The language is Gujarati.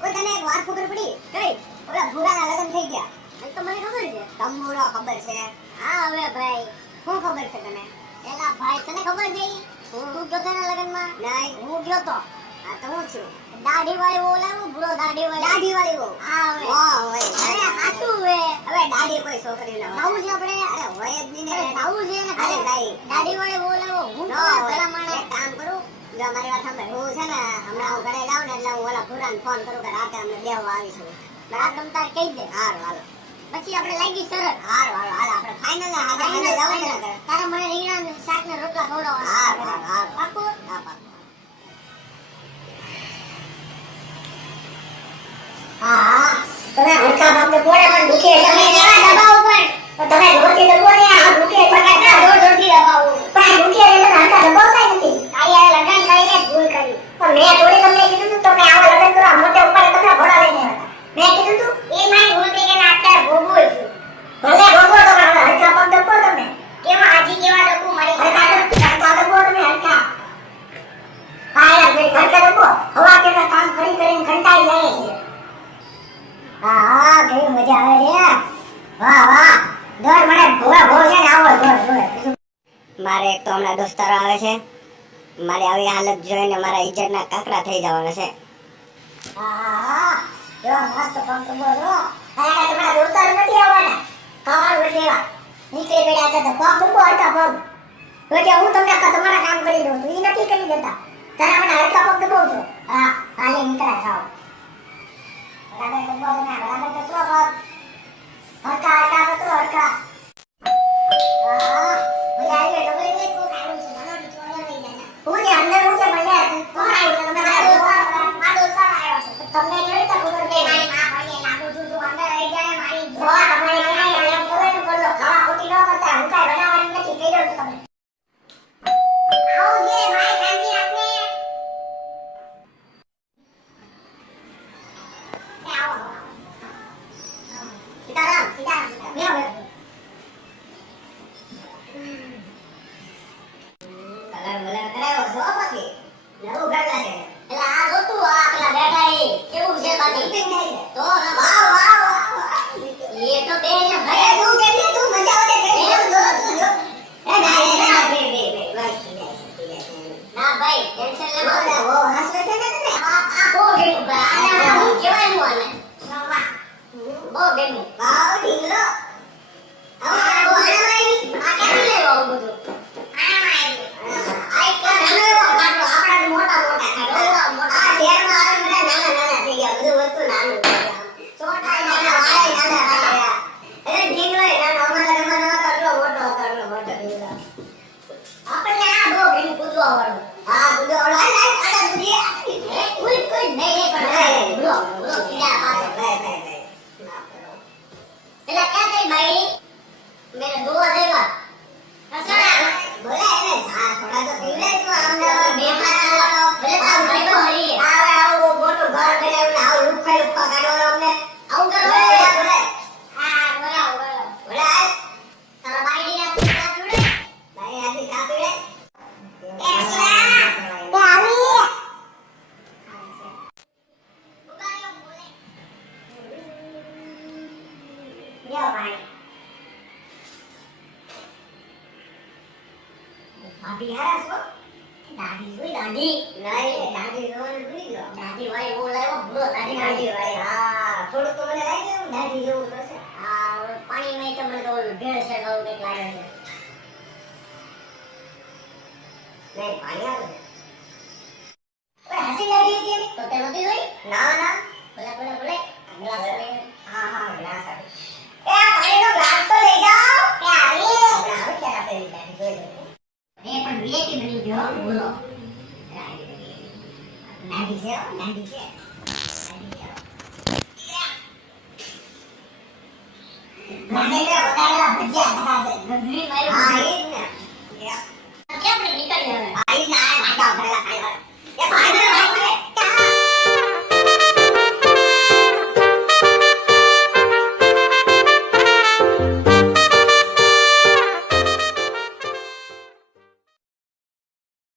ઓય તને એક વાત ખબર પડી કઈ ઓલા ભૂરાના લગન થઈ ગયા એ તો મને ખબર છે તમુરો ખબર છે હા હવે ભાઈ શું ખબર છે તને એલા ભાઈ તને ખબર છે તું ગયો તો એના લગનમાં નહીં હું ગયો તો આ તો હું છું દાઢી વાળી વો લાવો બુરો દાઢી વાળી વો હા હવે વાહ ભાઈ અરે હાચું હવે દાઢી કોઈ છોકરી ના આવું છે આપણે અરે હોય જ નહીં ને આવું છે ને અરે ભાઈ દાઢી વાળી વો લાવો હું પેલા માણે કામ કરું જો મારી વાત સાંભળ હું છે ને હમણાં હું ઘરે જાઉં ને એટલે હું ઓલા ભૂરાને ફોન કરું કે રાતે અમને દેવા આવીશું રાત તમ તાર કહી દે હારું હાલો પછી આપણે લાગી શરત હારું હાલો હાલ આપણે ફાઇનલ આજે જાવ ને તારા મને રીંગણા શાક ને રોટલા ખવડાવવા હારું હારું પાકું હા પાકું હા તમે હરખા બાપને પોડે પણ દુખે તમે કેવા દબાવ ઉપર તો તમે જોરથી દબાવો ને આ દુખે પણ ના જોરથી દબાવો પણ દુખે એટલે હરખા દબાવતા નથી આયા લગન કરીને ભૂલ કરી પણ મેં થોડી તમને કીધું તો તમે આવા લગન કરો મોટે ઉપર તમને ઘોડા લઈને હતા મેં કીધું તું એ મારી ભૂલ થઈ કે ના અત્યારે ભોગવું છું ભલે ભોગવો તો હરખા પગ દબો તમે કેવા આજી કેવા દબો મારી હરખા દબો તમે હરખા હા યાર હરખા દબો હવા કેવા કામ કરીને કંટાળી જાય છે હા હા કેવી મજા આવે છે વાહ વાહ દર મને ભોગા ભોગ છે ને આવો દર મારે એક તો હમણાં દોસ્તારો આવે છે મારી આવી હાલત જોઈને મારા ઇજ્જતના કાકરા થઈ જવાના છે હા હા એવા મસ્ત કામ તો બોલો આ તમારા દોસ્તારો નથી આવવાના ખાવાનું લેવા નીકળે બેડા છે તો પગ દબો હરકા પગ એટલે હું તમને તમારા કામ કરી દઉં છું એ નથી કરી દેતા તારા મને હરકા પગ દબો છો હા હાલે નીકળ્યા ખાઓ બરાબર તો બોલ ના બરાબર તો શું પગ હરકા હરકા તો હરકા હા મજા આવી તો બોલે કો કાઢું છે નાનો ચોળો લઈ જાય હું જે અંદર હું જે મળ્યા કોણ આવ્યું તમે મારા દોસ્તાર આવ્યો છે તમને કેવી રીતે ખબર કે મારી માં ભાઈ લાગુ છું તું અંદર આવી જાય મારી જોવા તમારી લઈને એમ કરો ને બોલો ખાવા ખોટી ન કરતા હું કાઈ બનાવવાની નથી કહી દઉં છું તમને આવો જે મારી શાંતિ રાખને એ આવો સીતારામ સીતારામ કલર બલર કરાયો છો પછી નવું ઘર લાગે એટલે આ જોતું આ પેલા બેઠા એ કેવું છે બાકી તો વાહ વાહ વાહ એ તો બે ને ભાઈ તું કેમ તું મજા આવે કે એ ના બે ના ભાઈ ટેન્શન લે ઓ હસવે છે ને તમે આ બહુ ગેમ આ હું કેવાનું આને વાહ બહુ ગેમ વાહ ઢીંગલો આ બહુ આનાઈ આ કેમ લેવો બધું આનાઈ આઈ કે નાનો કાટલો આપડા મોટા મોટા કાટલો આ શહેરમાં આવે બધા નાના નાના થઈ ગયા બધું વસ્તુ નાનું છોટા નાના વાળા નાના રાખ્યા એટલે ઢીંગલો નાનો અમારા જમાનામાં તો આટલો મોટો ઢીંગલો આપણે આ બહુ ગેમ કૂદવા વાળો હા કૂદવા વાળો આ કૂદીએ કોઈ નહીં પણ બોલો સીધા પાછો ભાઈ પેલા ક્યાં થઈ ભાઈ મેરે દુઆ દેવા હસણા બોલા એને જા થોડા તો પીવડે તો આમના બેમાના વાળો ભલે તાર ભાઈઓ હરી આવે આવો મોટું ઘર બનાવ્યું આવું રૂપા રૂપા કાઢવાનો અમને આવું કરો બોલે હા બોલા બોલા તારા બાઈડી ના ચા પીવડે બાઈ આદી ચા પીવડે એ હસણા તે આવી ઉગાયો બોલે યો ભાઈ ભાભી હારા છો દાદી જોઈ દાદી નહીં દાદી જોવાનું ભૂલી ગયો દાદી વાળી બહુ લાવ્યો બહુ દાદી વાળી હા થોડું તો મને લાગ્યું દાદી જેવું થશે હા પાણીમાં તો મને તો ભેળ છે કહું કંઈક લાગે છે નહીં પાણી આવે ઓય હસી લાગી હતી તો તે નથી જોઈ ના ના બોલે બોલે બોલે ગ્લાસ લઈને હા હા ગ્લાસ આવી એ આ પાણીનો ગ્લાસ તો લઈ જાઓ કે આવી આવે કે આપે દાદી જોઈ લો એ પણ વીઆઈપી બની ગયો બોલો નાડી છે નાડી છે મને કે બગાડેલા ભજીયા ખાતા છે ગંદરી મારી હા એ જ ને કેમ નીકળી હવે આઈ ના માટા ભરેલા